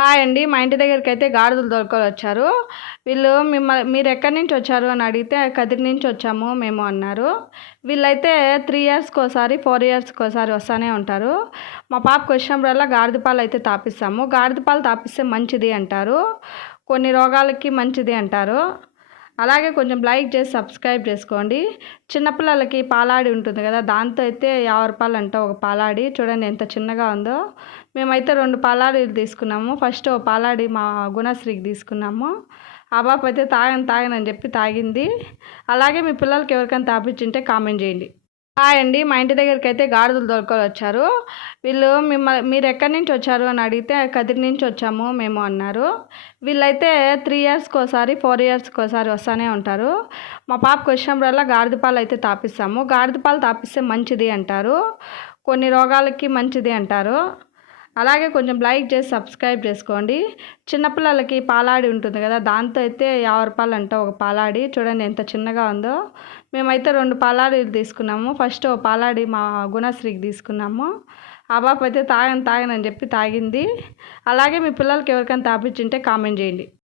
Hi అండి. మా ఇంటి దగ్గరికైతే గాడిదలు తోలుకొనొచ్చారు. వీళ్ళు మీరెక్కడి నుంచి వచ్చారు అని అడిగితే కదిరి నుంచి వచ్చాము మేము అన్నారు. వీళ్ళైతే 3 ఇయర్స్‌కోసారి, 4 ఇయర్స్‌కోసారి వస్తానే ఉంటారు. మా పాపకు వచ్చినప్పుడల్లా గాడిద పాలు అయితే తాపిస్తాము. గాడిద పాలు తాపిస్తే మంచిది అంటారు. కొన్ని రోగాలకి మంచిది అంటారు. అలాగే కొంచెం లైక్ చేసి సబ్స్క్రైబ్ చేసుకోండి. చిన్నపిల్లలకి పాలాడి ఉంటుంది కదా, దాంతో అయితే 50 రూపాయలు అంట ఒక పాలాడి. చూడండి ఎంత చిన్నగా ఉందో. మేమైతే 2 పాలాడీలు తీసుకున్నాము. ఫస్ట్ ఓ పాలాడి మా గుణశ్రీకి తీసుకున్నాము. ఆ పాప అయితే తాగనని చెప్పి తాగింది. అలాగే మీ పిల్లలకి ఎవరికైనా తాపించుంటే కామెంట్ చేయండి. హాయ్ అండి. మా ఇంటి దగ్గరికైతే గాడిదలు తోలుకొనొచ్చారు. వీళ్ళు మీరెక్కడి నుంచి వచ్చారు అని అడిగితే కదిరి నుంచి వచ్చాము మేము అన్నారు. వీళ్ళైతే 3 ఇయర్స్‌కోసారి, 4 ఇయర్స్‌కోసారి వస్తానే ఉంటారు. మా పాపకు వచ్చినప్పుడల్లా గాడిద పాలు అయితే తాపిస్తాము. గాడిద పాలు తాపిస్తే మంచిది అంటారు. కొన్ని రోగాలకి మంచిది అంటారు. అలాగే కొంచెం లైక్ చేసి సబ్స్క్రైబ్ చేసుకోండి. చిన్నపిల్లలకి పాలాడి ఉంటుంది కదా, దాంతో అయితే 50 రూపాయలు అంట ఒక పాలాడి. చూడండి ఎంత చిన్నగా ఉందో. మేమైతే 2 పాలాడీలు తీసుకున్నాము. ఫస్ట్ ఓ పాలాడి మా గుణశ్రీకి తీసుకున్నాము. ఆ పాప అయితే తాగనని చెప్పి తాగింది. అలాగే మీ పిల్లలకి ఎవరికైనా తాపించుంటే కామెంట్ చేయండి.